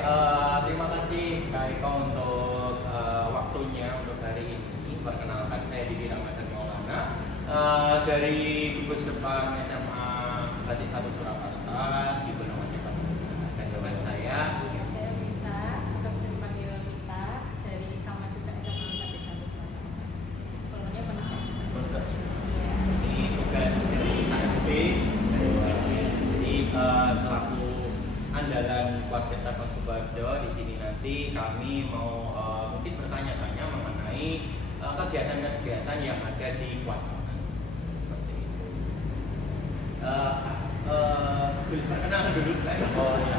terima kasih Kak Eko untuk waktunya untuk hari ini. Perkenalkan, saya Didi Ramadan Maulana dari gugus depan SMA Batik 1 Surakarta di Gunung Majepat. Dan teman saya Mita, atau bisa dipanggil Mita, dari sama juga SMA Batik 1 Surakarta. Sekolahnya penegak juga. ini tugas dari KMP jadi selaku andalan warga Cabang Sukoharjo. Di sini nanti kami mau mungkin bertanya-tanya mengenai kegiatan-kegiatan yang ada di Kuarconan seperti itu. Perkenalan dulu saya. Oh ya.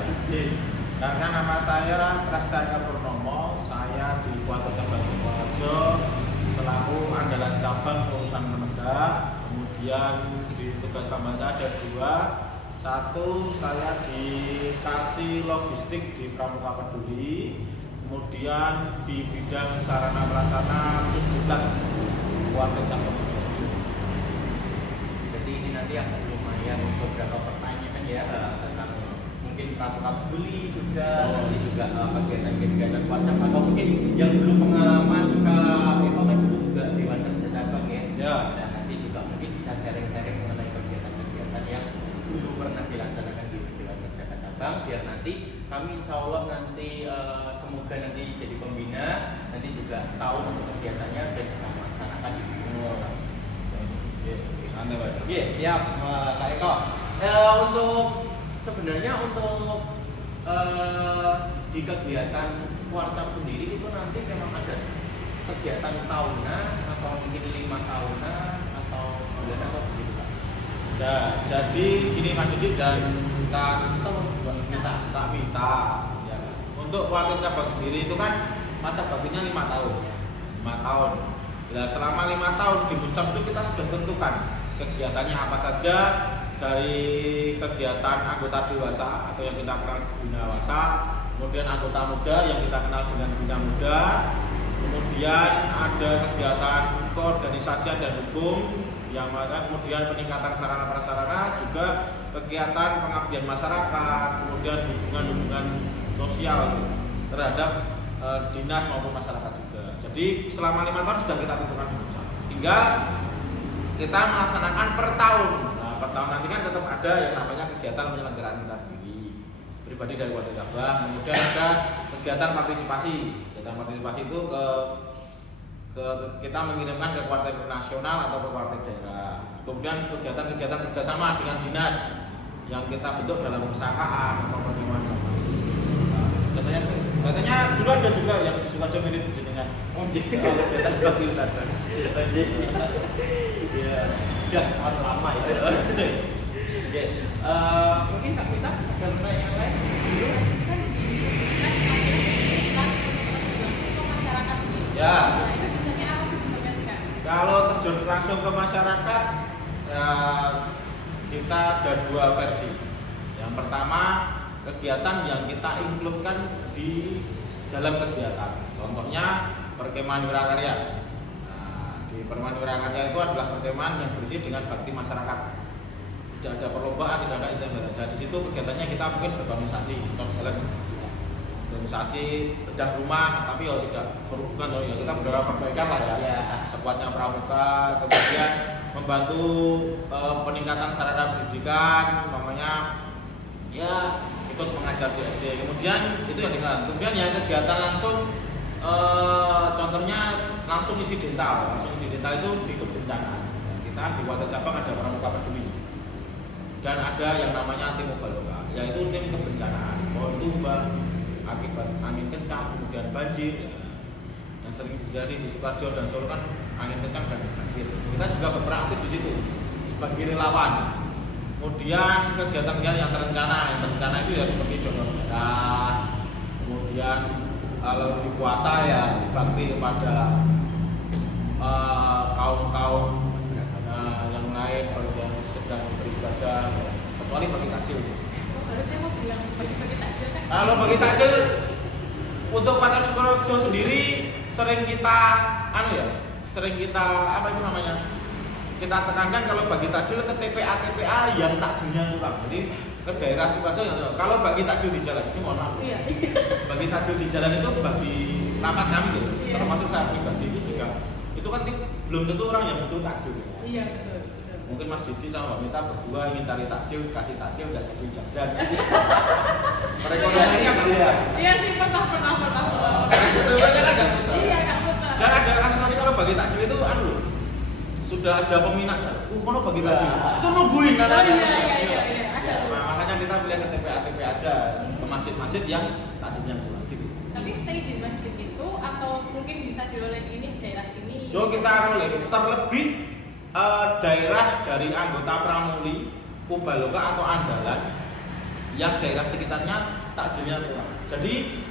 Karena nama saya Prastaka Purnomo, saya di Kuarconan Cabang Sukoharjo selaku andalan cabang urusan menegak. Kemudian di tugas tambahan saya ada 2. Satu, saya dikasih logistik di Pramuka Peduli, kemudian di bidang sarana prasarana terus bukan warga cabang. Jadi ini nanti akan lumayan beberapa pertanyaan ya tentang mungkin Pramuka Peduli juga, nanti juga kegiatan-kegiatan Kuarcap, atau mungkin yang belum pengalaman Eko kan dulu juga Dewan Kerja Cabang ya. Ya. Dan nanti juga mungkin bisa sharing-sharing mengenai kegiatan-kegiatan yang dulu pernah dilaksanakan di Dewan Kerja Cabang, biar nanti kami insya Allah nanti semoga nanti jadi pembina, nanti juga tahu untuk kegiatannya dan bisa melaksanakan di kota. Iya, siap Kak Eko. Untuk sebenarnya untuk di kegiatan Kuarcap sendiri itu nanti memang ada kegiatan tahunan atau mungkin 5 tahunan atau bulanan atau begitu Pak? Nah, jadi gini Mas Didi dan Kak Mita. Ya. Untuk warga cabang sendiri itu kan masa baktinya 5 tahun. 5 tahun. Nah, selama 5 tahun di Musab itu kita sudah tentukan kegiatannya apa saja, dari kegiatan anggota dewasa atau yang kita kenal bina dewasa, kemudian anggota muda yang kita kenal dengan bina muda, kemudian ada kegiatan keorganisasian dan hukum, yang mana kemudian peningkatan sarana prasarana, juga kegiatan pengabdian masyarakat, kemudian hubungan-hubungan sosial terhadap dinas maupun masyarakat juga. Jadi selama 5 tahun sudah kita tentukan tinggal kita melaksanakan per tahun. Nah, per tahun nanti kan tetap ada yang namanya kegiatan penyelenggaraan kita sendiri pribadi dari warga cabang. Kemudian ada kegiatan partisipasi. Kegiatan partisipasi itu kita mengirimkan ke partai nasional atau ke partai daerah. Kemudian kegiatan-kegiatan kerjasama dengan dinas yang kita bentuk dalam persangkaan atau bagaimana. Contohnya dulu ada juga yang di Sukoharjo mirip jenengan. Kegiatan bakti wisata. Ya, sudah lama itu. Oke, mungkin Kak Mita ada pertanyaan lain? Kan disebutkan ada kegiatan ke masyarakat nih. Ya. Nah, itu biasanya apa sih bentuknya sih Kak? Kalau terjun langsung ke masyarakat, kita ada 2 versi. Yang pertama, kegiatan yang kita include-kan di dalam kegiatan. Contohnya perkemahan wirakarya. Nah, di perkemahan wirakarya itu adalah perkemahan yang berisi dengan bakti masyarakat. Tidak ada perlombaan, tidak ada event. Nah, di situ kegiatannya kita mungkin berorganisasi, contoh jalan organisasi bedah rumah, tapi ya tidak berhubungan, ya kita berdoa perbaikan lah ya. Sekuatnya pramuka, kemudian membantu peningkatan sarana pendidikan, umpamanya ya ikut mengajar di SD. Kemudian itu yang dikenal. Kemudian yang kegiatan langsung contohnya langsung isi dental. Langsung di dental itu di kebencanaan. Kita di Warga Cabang ada Pramuka Peduli. Dan ada yang namanya tim Mubaloka, yaitu tim kebencanaan. Pohon tumbang akibat angin kencang, kemudian banjir. Yang sering terjadi di Sukoharjo dan Solo kan angin kencang dan banjir. Kita juga berperan aktif di situ sebagai relawan. Kemudian kegiatan-kegiatan yang terencana itu ya seperti donor darah. Kemudian kalau di puasa ya bakti kepada kaum-kaum yang lain yang sedang beribadah, kecuali bagi takjil. Baru saya mau bilang bagi-bagi takjil kan? Kalau bagi takjil untuk Kuarcap Sukoharjo sendiri sering kita apa itu namanya? kita tekankan kalau bagi takjil ke TPA yang takjilnya kurang. Jadi ke daerah Sidoarjo yang kalau bagi takjil di jalan ini mohon maaf. Iya. Bagi takjil di jalan itu bagi rapat kami gitu, Iya. termasuk saya pribadi itu juga itu kan belum tentu orang yang butuh takjil. Iya, betul. Mungkin Mas Didi sama Mbak Mita berdua ingin cari takjil, kasih takjil nggak jadi jajan. Perekonomiannya kan ya. Iya sih, pernah. Perekonomiannya kan nggak gitu. Iya, nggak pernah. Dan ada kasus nanti kalau bagi takjil itu anu loh, sudah ada peminatnya. Mana bagi takjil? Itu nungguin Oh ada. iya. Ada. Nah, makanya kita pilih ke TPA aja, ke masjid-masjid yang takjilnya kurang gitu. Tapi stay di masjid itu atau mungkin bisa diroleh ini daerah sini? Yo kita rolling terlebih daerah dari anggota Pramuli, Purbalingga atau Andalan yang daerah sekitarnya takjilnya kurang. Jadi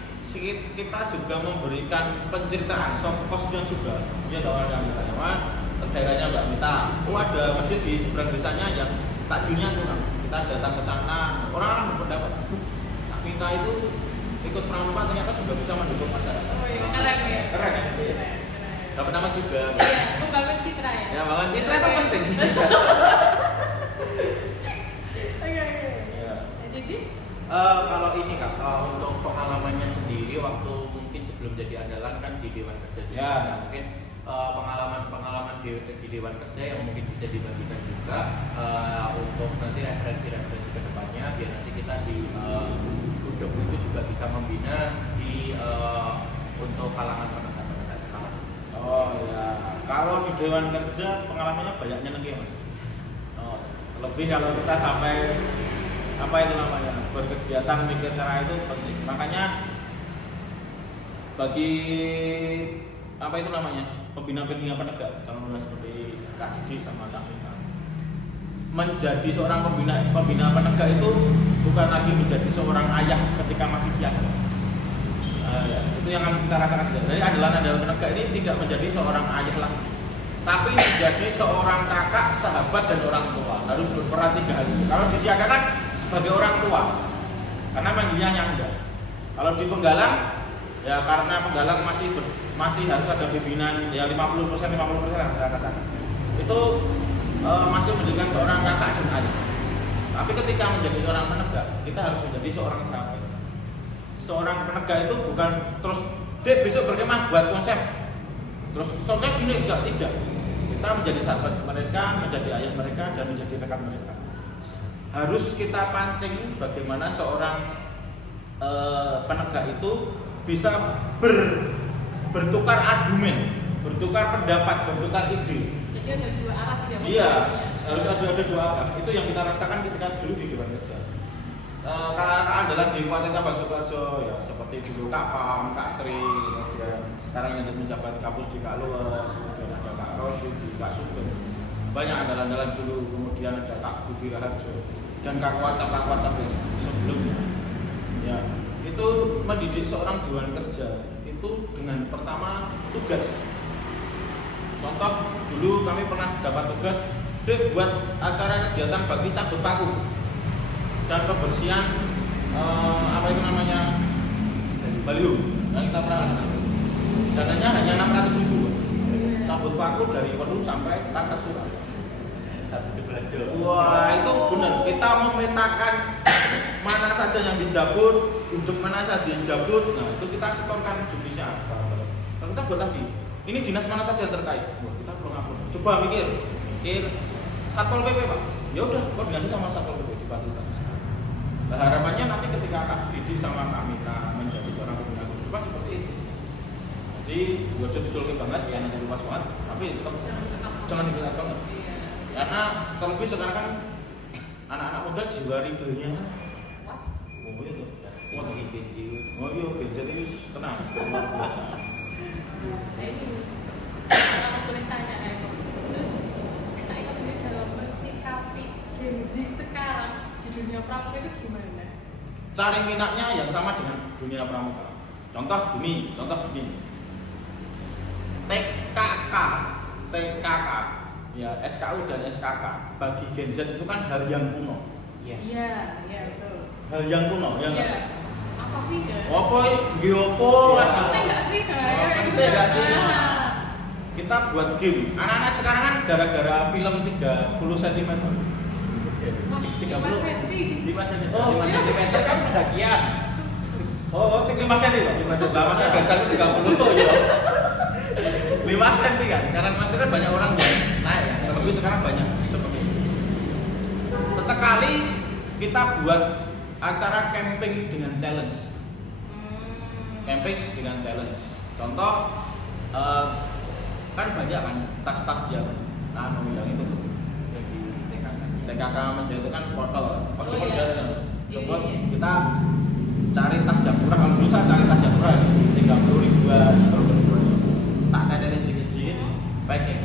kita juga memberikan penceritaan soft cost-nya juga. Ya tahu ada daerahnya Mbak Mita. Oh ada masjid di seberang desanya yang takjilnya kurang. Kita datang ke sana, orang berpendapat, Mbak Mita itu ikut pramuka ternyata juga bisa mendukung masyarakat. Oh iya, keren ya. Keren ya. Dapat nama juga. Iya, membangun citra ya. Ya, bangun citra itu penting. Oke. Ya. Jadi Kalau ini Kak, untuk pengalamannya sendiri waktu mungkin sebelum jadi andalan kan di Dewan Kerja juga. Ya. Nah, mungkin pengalaman di Dewan Kerja yang mungkin bisa dibagikan juga untuk nanti referensi ke depannya biar nanti kita di Budok itu juga bisa membina di untuk kalangan penegak sekarang. Oh ya, kalau di Dewan Kerja pengalamannya banyaknya nih Mas. Oh, lebih kalau kita sampai apa itu namanya berkegiatan mikir cara itu penting. Makanya bagi apa itu namanya pembina-pembina penegak calon seperti Kak Didi sama Kak Mita menjadi seorang pembina penegak itu bukan lagi menjadi seorang ayah ketika masih siaga. Ya, itu yang akan kita rasakan. Jadi andalan penegak ini tidak menjadi seorang ayah lagi, tapi menjadi seorang kakak, sahabat dan orang tua. Harus berperan 3 hal itu. Kalau disiagakan sebagai orang tua, karena manggilnya nyangga. Kalau di Penggalang, ya karena Penggalang masih harus ada pimpinan ya 50% harus saya katakan. Itu masih menjadikan seorang kakak dan ayah. Tapi ketika menjadi seorang penegak, kita harus menjadi seorang sahabat. Seorang penegak itu bukan terus dek besok berkemah buat konsep terus soalnya gini tidak kita menjadi sahabat mereka, menjadi ayah mereka dan menjadi rekan mereka. Harus kita pancing bagaimana seorang penegak itu bisa bertukar argumen, bertukar pendapat, bertukar ide. jadi ada 2 arah ya. Iya, harus ada 2 arah. Itu yang kita rasakan ketika dulu di Dewan Kerja. Keandalan di Kabupaten Tambak Sukoharjo ya seperti dulu Kak Pam, Kak Sri, kemudian sekarang yang menjabat kapus di Kak Luas, kemudian ada Kak Rosyid di Kak Sugeng. Banyak andalan-andalan dulu, kemudian ada Kak Budi Raharjo dan Kak Wacap sebelumnya. Ya, itu mendidik seorang Dewan Kerja itu dengan pertama tugas. Contoh dulu kami pernah dapat tugas buat acara kegiatan bagi cabut paku dan kebersihan apa itu namanya baliho yang kita pernah dananya hanya 600.000 cabut paku dari Peru sampai Kartasura. Wah itu benar, kita memetakan mana saja yang dijabut, untuk mana saja yang jabut. Nah itu kita setorkan jumlahnya apa. Lalu kita buat lagi, ini dinas mana saja yang terkait. Wah kita perlu ngapur. Coba mikir Satpol PP Pak. Ya udah koordinasi sama Satpol PP di fasilitasi. Nah, harapannya nanti ketika Kak Didi sama Kak Mita menjadi seorang pembina Kursupa seperti itu. Jadi gue cucu banget ya nanti lupa banget, tapi tetap jangan diberat banget. Karena terlebih sekarang kan anak-anak muda jiwa rebelnya kan. Oh iya tuh. Wah, si Benji. Oh iya, gadget itu tenang, luar biasa. Nah ini kalau boleh tanya terus Kak Eko sendiri dalam mensikapi Gen Z sekarang di dunia pramuka itu gimana? Cari minatnya yang sama dengan dunia pramuka. Contoh gini. TKK, ya SKU dan SKK bagi Gen Z itu kan hal yang kuno. Iya betul. Hal yang kuno, ya nggak? Iya. Apa sih kan? Apa? Giopo? Kita enggak sih kan? Kita enggak sih. kita buat game. Anak-anak sekarang kan gara-gara film 30 cm. 5 cm. 5 cm. Oh, 5 cm kan pendakian. Oh, 5 cm loh. 5 cm. Lah masa garisnya 30 ya. 5 cm kan. Karena memang itu kan banyak orang yang naik ya. Tapi sekarang banyak seperti itu. Sesekali kita buat acara camping dengan challenge. Camping dengan challenge. Contoh kan banyak kan tas-tas yang yang itu tuh. Yang di TKK Menjaya itu kan foto. Foto coba kita cari tas yang murah. Kalau dulu saya cari tas yang murah 30 ribuan atau berapa. Tak ada yang sedikit packing.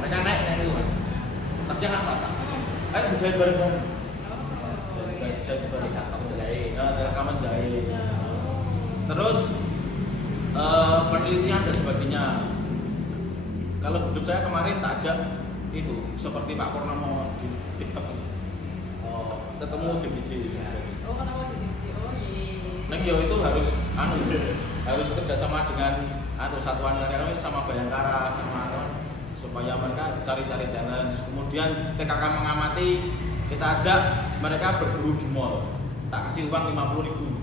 Mereka naik itu kan. Tasnya kan patah. Ayo dijahit bareng dong. Jahit bareng kamu jahit. Kamu jahit. Terus penelitian dan sebagainya. Kalau hidup saya kemarin tak ajak itu seperti Pak Purnomo di TikTok. Oh, ketemu di BJ. Oh, ketemu di BJ. Oh iya. Neng yo itu harus kerjasama dengan satuan karyawan sama Bayangkara sama supaya mereka cari-cari challenge. Kemudian TKK mengamati, kita ajak mereka berburu di mall. Tak kasih uang 50.000.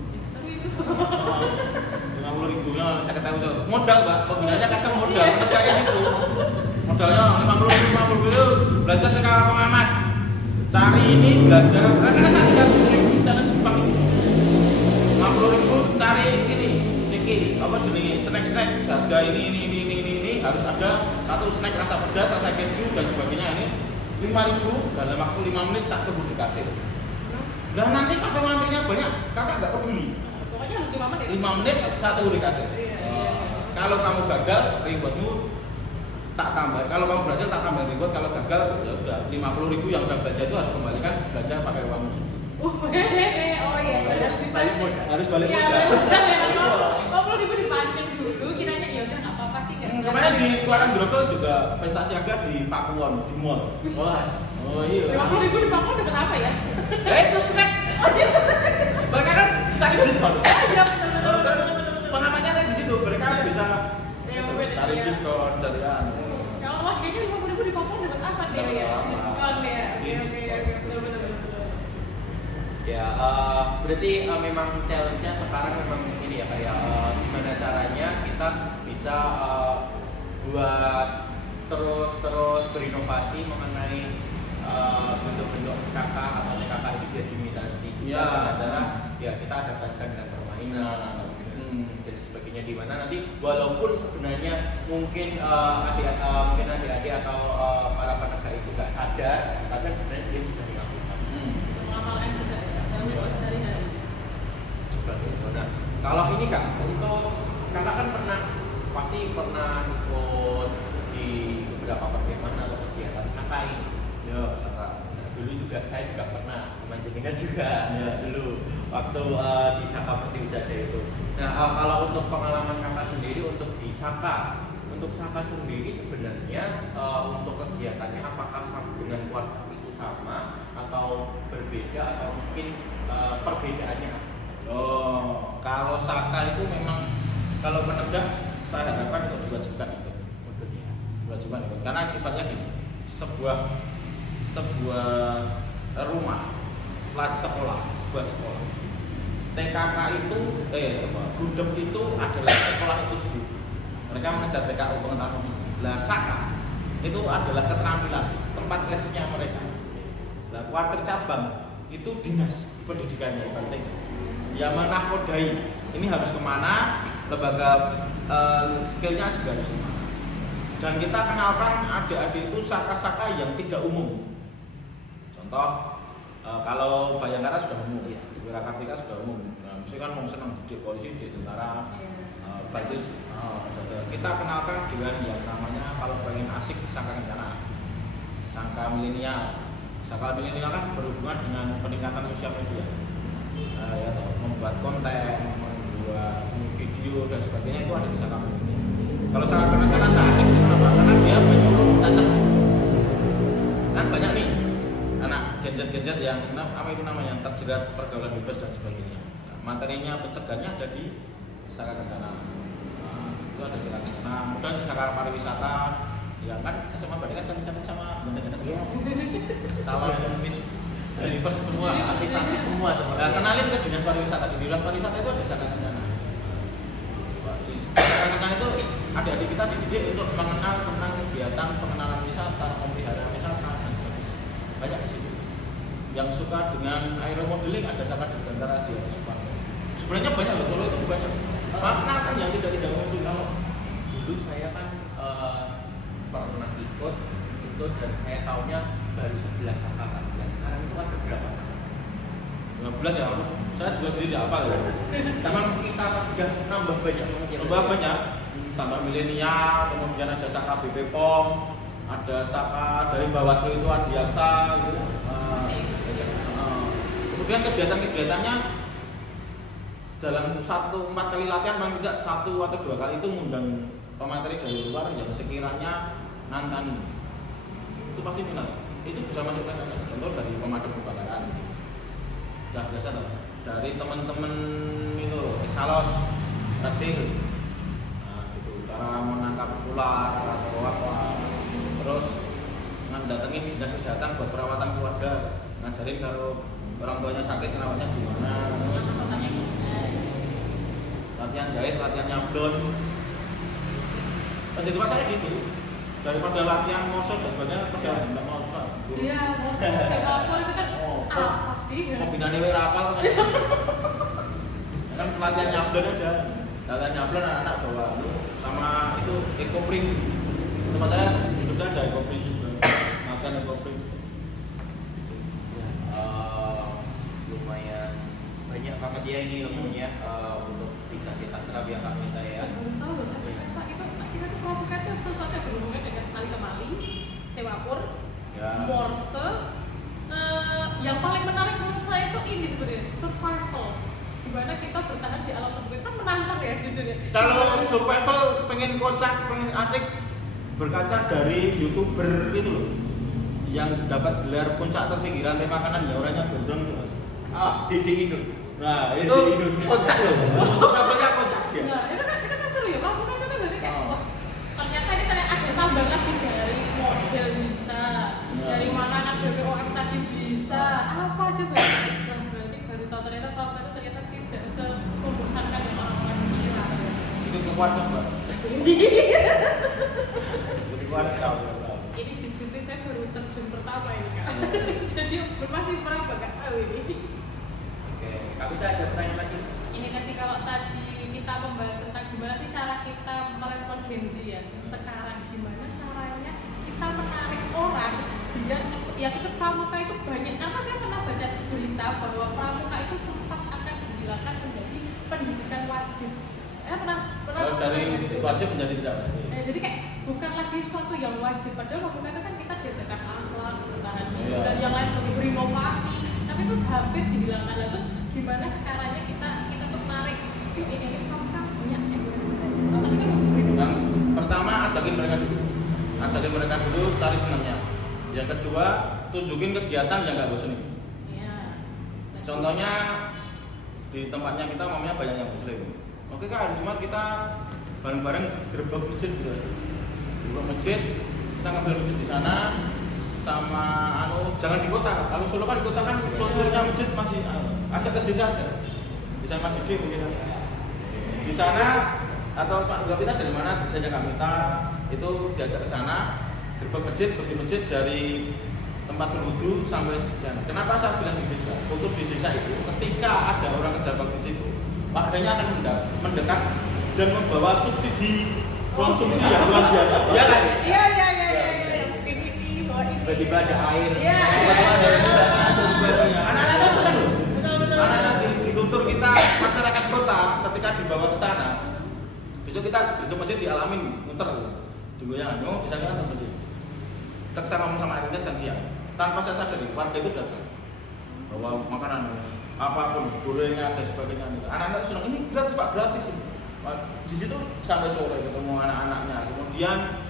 50.000 nya saya ketahui modal Pak, pembinanya kadang modal kayak gitu. Modalnya 50.000 itu belajar TKK pengamat. Cari ini belajar karena saya tidak challenge Jepang ini. 50.000 cari ini ceki apa jenis snack harga ini harus ada satu snack rasa pedas, rasa keju dan sebagainya ini 5.000 dalam waktu 5 menit tak keburu dikasih. Nah nanti kakak mantrinya banyak, kakak nggak peduli. Pokoknya harus 5 menit. 5 menit satu dikasih. Kalau kamu gagal, rewardmu tak tambah. Kalau kamu berhasil tak tambah reward. Kalau gagal ya udah 50.000 yang udah belanja itu harus kembalikan belanja pakai uang musuh. Oh iya, harus dipancing. Harus balik ya, modal. 50.000 dipancing dulu, kiranya ya udah nggak apa-apa sih. Kemarin di Kuarang Grogol juga pesta siaga di Pakuwon di mall. Wah, oh iya. 50.000 di Pakuwon dapat apa ya? Ya itu snack. Mereka kan cari diskon. Iya benar. Pengamatnya ada di situ. Mereka bisa cari diskon, cari Kalau wah kayaknya 50.000 di Pakuwon dapat apa deh ya? Diskon ya. Oke, benar. Ya, berarti memang challenge-nya sekarang memang ini ya kayak gimana caranya kita bisa buat terus berinovasi mengenai bentuk-bentuk SKK atau TKK ini biar diminati. Ya, adalah ya kita adaptasikan dengan permainan dan sebagainya di mana nanti walaupun sebenarnya mungkin adik-adik atau para penegak itu nggak sadar, tapi kan sebenarnya dia sudah dilakukan. Mengamalkan juga ya dalam hidup sehari-hari. Nah, kalau ini Kak, untuk Kakak kan pasti pernah ikut di beberapa perkemahan atau kegiatan Saka ini. Ya, Saka. Nah, dulu juga saya juga pernah, teman-teman juga ya, dulu waktu di Saka Pertiwisata itu. Nah, kalau untuk pengalaman Kakak sendiri untuk di Saka, untuk Saka sendiri sebenarnya untuk kegiatannya apakah dengan keluarga itu sama atau berbeda atau mungkin perbedaannya? Oh, kalau Saka itu memang kalau penegak saya harapkan untuk diwajibkan itu. Diwajibkan itu. Karena akibatnya gini, sebuah rumah, sekolah, sebuah sekolah. TKK itu Gudeg itu adalah sekolah itu sendiri. Mereka mengejar TKU pengetahuan fisik. Lah Saka itu adalah keterampilan, tempat lesnya mereka. Lah kuarter cabang itu dinas pendidikannya penting. Ya menakodai ini harus kemana, lembaga skillnya juga harus kemana. Dan kita kenalkan adik-adik itu Saka-Saka yang tidak umum. Contoh kalau Bayangkara sudah umum, Wirakartika sudah umum. Nah, mesti kan mau senang di polisi, di tentara, bagus. Kita kenalkan dengan yang namanya kalau pengen asik Saka Kencana, Saka milenial. Saka milenial kan berhubungan dengan peningkatan sosial media. Ya, membuat konten, membuat video dan sebagainya itu ada di Saka milenial. Kalau Saka Kencana asik itu kenapa? Karena dia menyuruh cacat. Kan banyak nih anak gadget-gadget yang apa itu namanya terjerat pergaulan bebas dan sebagainya. Nah, materinya pencegahannya ada di Saka Kencana. itu ada silang. Nah, kemudian sisa pariwisata, ya kan SMA berarti kan cantik sama ganteng-ganteng ya. Sama Miss Universe semua, artis-artis semua seperti. Nah, kenalin ke dinas pariwisata. Di dinas pariwisata itu ada saka kencana. Di saka kencana itu adik-adik kita dididik untuk mengenal tentang kegiatan pengenalan wisata, pemeliharaan wisata dan sebagainya. Banyak di situ. Yang suka dengan aeromodeling ada saka dirgantara di Suparno. Sebenarnya banyak loh, Solo itu banyak. Makna kan yang tidak mungkin kalau dulu saya kan pernah ikut itu dan saya tahunya baru 11 angkatan. Sekarang itu ada berapa saka? 15 ya, saya juga sendiri apa ya. Memang kita sudah nambah banyak. Nambah banyak, tambah milenial, kemudian ada saka BP POM, ada saka dari Bawaslu itu Adiaksa gitu. Kemudian kegiatan-kegiatannya dalam 4 kali latihan paling tidak 1 atau 2 kali itu mengundang pemateri dari luar yang sekiranya nantani itu pasti minat, itu bisa masuk ke contoh dari pemadam kebakaran sudah biasa tuh, dari teman-teman itu loh, Exhalos, Reptil, nah gitu, cara menangkap ular atau apa, terus datengin dinas kesehatan buat perawatan keluarga, ngajarin kalau orang tuanya sakit rawatnya gimana, latihan jahit, latihan nyablon. Dan di tempat saya gitu, daripada latihan motion dan sebagainya, pada tidak mau susah. Iya, motion sepak itu kan apa sih? Mau binane wae rapal kan. Kan latihan nyablon aja. Latihan nyablon anak-anak bawa sama itu ekopring. Tempat saya hidupnya ada ekopring juga. Makan ekopring. Lumayan banyak banget ya ini ilmunya untuk bisa kita serap ya Kak Mita ya. Belum tahu loh, tapi Pak itu kita tuh pramuka itu sesuatu yang berhubungan dengan tali temali, sewapur, morse. Yang paling menarik menurut saya itu ini sebenarnya survival. Gimana kita bertahan di alam terbuka, kan menantang ya jujur ya. Kalau survival pengen kocak, pengen asik, berkaca dari YouTuber itu loh, yang dapat gelar puncak tertinggi rantai makanan ya orangnya gondrong tuh Mas. Didi Induk. Nah itu kocak loh, survivalnya kocak ya. Nah itu kan seru ya, pramuka itu kan berarti kayak wah ternyata ini ada tambang lagi dari model bisa, dari makanan BPOM tadi bisa, apa aja berarti baru tahu ternyata pramuka itu ternyata tidak semembosankan yang orang-orang kira. Itu kekuatan Mbak. Itu kekuatan. Ini jujur nih saya baru terjun pertama ini Kak. Jadi masih meraba nggak tahu ini. Oke, Kak Mita ada pertanyaan lagi? Ini nanti kalau tadi kita membahas tentang gimana sih cara kita merespon Gen Z ya. Sekarang gimana caranya kita menarik orang biar yang ikut pramuka itu banyak. Karena saya pernah baca berita bahwa pramuka itu sempat akan dihilangkan menjadi pendidikan wajib. Pernah Dari wajib menjadi tidak wajib. jadi kayak bukan lagi sesuatu yang wajib, padahal pramuka itu kan kita diajarkan akhlak, bertahan hidup dan yang lain sebagai berinovasi, tapi itu hampir dihilangkan. Lah terus gimana sekarangnya kita tuh menarik ini pramuka banyak ya. Tapi kan Yang pertama ajakin mereka dulu cari senangnya. Yang kedua tunjukin kegiatan yang nggak bosenin. Iya. Contohnya di tempatnya kita mamanya banyak yang muslim. Oke Kak, hari Jumat kita bareng-bareng gerbek masjid gitu aja. Gerbek masjid, kita ngambil masjid di sana sama jangan di kota. Kalau Solo kan di kota kan luncurnya masjid masih ajak ke desa aja. Bisa Mas Didi mungkin. Di sana atau Pak Gapita dari mana desanya Kak Mita itu diajak ke sana, gerbek masjid, bersih masjid dari tempat berwudu sampai sekian. Kenapa saya bilang di desa? Untuk di desa itu ketika ada orang kerja bakti di situ, warganya akan mendekat dan membawa subsidi konsumsi yang luar biasa. Iya kan? Iya. Mungkin ini bawa ini. Tiba-tiba ada air. Iya. Ada atau sebagainya. Anak-anak itu suka loh. Betul. Anak-anak di kultur kita masyarakat kota ketika dibawa ke sana, besok kita di masjid dialamin muter di goyangan. Oh, bisa kan masjid. Kita ngomong sama RT Santia. Tanpa saya sadari, warga itu datang bawa makanan apapun, gorengan dan sebagainya. Anak-anak senang, ini gratis Pak, gratis. Di situ sampai sore ketemu anak-anaknya. Kemudian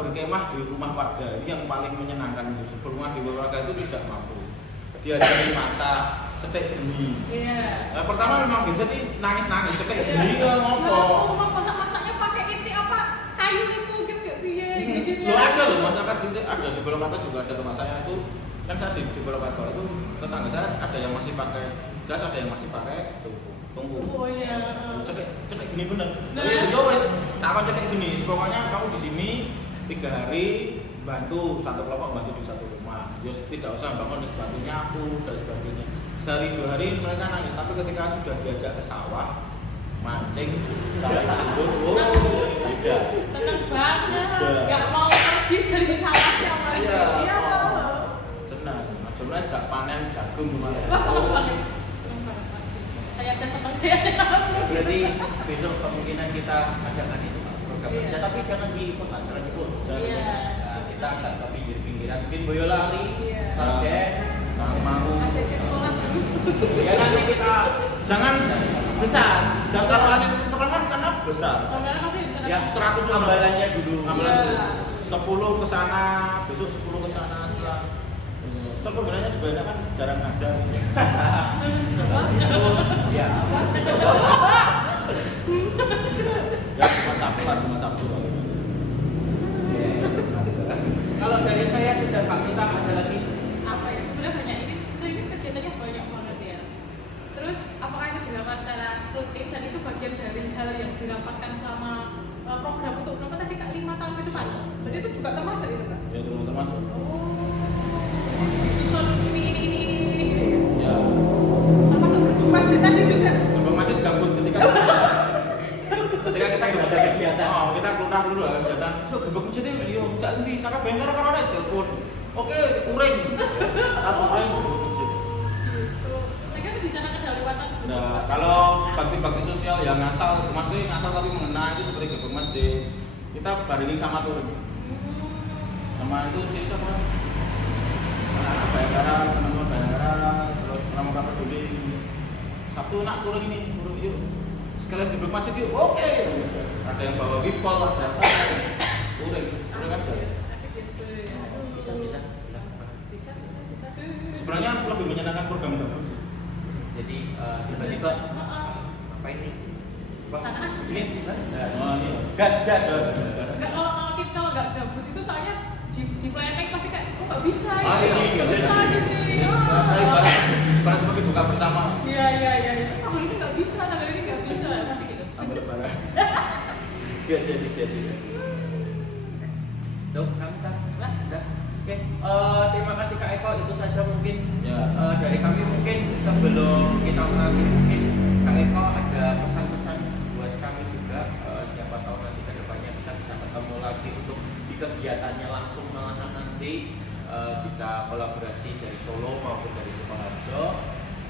berkemah di rumah warga, ini yang paling menyenangkan itu. Berkemah di warga itu tidak mampu. Diajari masak, cetek geni. Iya. Pertama memang bisa nangis-nangis, cetek geni ngopo. Masak-masaknya pakai ada loh masyarakat sini, ada di Purwokerto juga ada teman saya itu kan saya di Purwokerto itu tetangga saya ada yang masih pakai gas, ada yang masih pakai tungku. Oh iya. Cedek gini bener. Nah. Yo wes, tak akan cedek gini. Pokoknya kamu di sini 3 hari bantu satu kelompok bantu di satu rumah. Yo tidak usah bangun terus bantu nyapu dan sebagainya. Sehari 2 hari mereka nangis, tapi ketika sudah diajak ke sawah mancing, jalan dulu, beda. Seneng banget. Beda. Gak mau pergi dari sawahnya Mas. Iya. Iya toh. Senang. Sebenarnya jak panen jagung kemarin. Wah, seneng banget. Seneng banget pasti. Saya aja seneng ya. Berarti besok kemungkinan kita adakan itu Pak, program Iya. kerja, tapi jangan di kota, jangan di Solo. Iya. Nah, kita akan ke pinggir-pinggiran, mungkin Boyolali, Iya. Sragen, Mau ACC sekolah dulu. ya nanti kita jangan besar. Jangan kalau ada sekolah kan karena besar. Soalnya pasti di sana. ya 100 ambalannya dulu. Ambalan Iya. dulu. 10 ke sana, besok 10 ke sana setelah. Terus pembinanya juga ada kan jarang ngajar. Ya. Ya cuma Sabtu lah, cuma Sabtu. Kalau dari saya sudah Kak, kita ada lagi. Apa ya sebenarnya banyak ini kegiatannya banyak banget ya. Terus apakah itu dilakukan secara rutin dan itu bagian dari hal yang dirapatkan selama program untuk berapa tadi Kak 5 tahun ke depan? Berarti itu juga termasuk itu Kak? Ya termasuk. Oh, disusun ini gitu ya? Ya. Termasuk masjid tadi juga? Gerbang masjid gabut ketika kita Ada kegiatan. Oh, kita keluar dulu lah kegiatan. So gerbang masjid ini yo cak sendi, saka bengker kan ana telepon. Oke, uring. Apa uring gerbang masjid. Gitu. Mereka itu bicarakan hal lewatan. Nah, kalau bakti-bakti sosial yang ngasal, maksudnya ngasal tapi mengena itu seperti gerbang masjid. Kita barengin sama turun. Sama itu sih siapa? Anak Bayangkara, teman-teman Bayangkara, terus Pramuka Peduli. Sabtu nak turun ini, turun yuk. Sekalian gerbang masjid yuk. Oke. Ada yang bawa wipol, ada yang sana. Turun aja. Asik ya sebenarnya. Bisa. Bisa. Sebenarnya lebih menyenangkan program gabung sih. Jadi tiba-tiba apa ini? Wah, Sana. ini Oh iya. gas. Enggak, kalau nggak gabut itu soalnya di planning pasti kayak kok nggak bisa ya, Ah, iya. nggak bisa gini. Karena seperti buka bersama Iya. Tanggal ini nggak bisa, tanggal ini nggak bisa, pasti gitu. sampai lebaran. Jadi. Dok, kami kan lah, udah. Oke, terima kasih Kak Eko, itu saja mungkin Ya. dari kami. Mungkin sebelum kita mengakhiri, mungkin Kak Eko ada pesan-pesan buat kami juga. Siapa tahu nanti ke depannya kita bisa ketemu lagi untuk di kegiatannya langsung, malahan nanti bisa kolaborasi dari Solo maupun dari Sukoharjo,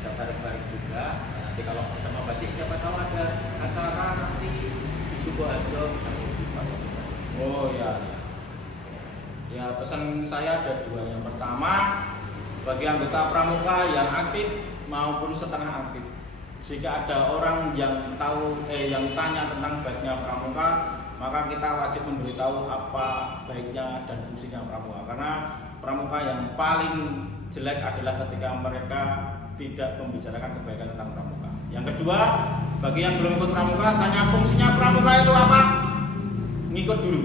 bisa bareng-bareng juga. Nanti kalau sama Batik siapa tahu ada acara nanti di Sukoharjo bisa mengikuti. Oh iya. Ya pesan saya ada 2. Yang pertama, bagi anggota pramuka yang aktif maupun setengah aktif, jika ada orang yang yang tanya tentang baiknya pramuka, maka kita wajib memberitahu apa baiknya dan fungsinya pramuka. Karena pramuka yang paling jelek adalah ketika mereka tidak membicarakan kebaikan tentang pramuka. Yang kedua, bagi yang belum ikut pramuka, tanya fungsinya pramuka itu apa? Ngikut dulu,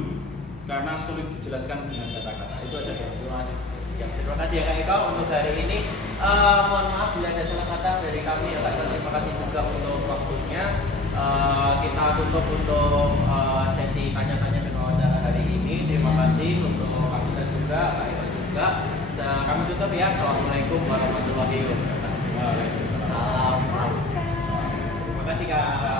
karena sulit dijelaskan dengan kata-kata. Itu aja ya. Terima kasih. Ya, terima kasih ya Kak Eko untuk hari ini. Mohon maaf bila ada salah kata dari kami ya Kak. Terima kasih juga untuk waktunya. Kita tutup untuk sesi tanya-tanya dan wawancara hari ini. Terima kasih untuk Kak Bisa juga, Kak Eko juga. Kami tutup ya. Assalamualaikum warahmatullahi wabarakatuh. Waalaikumsalam. Salam. Terima kasih Kak.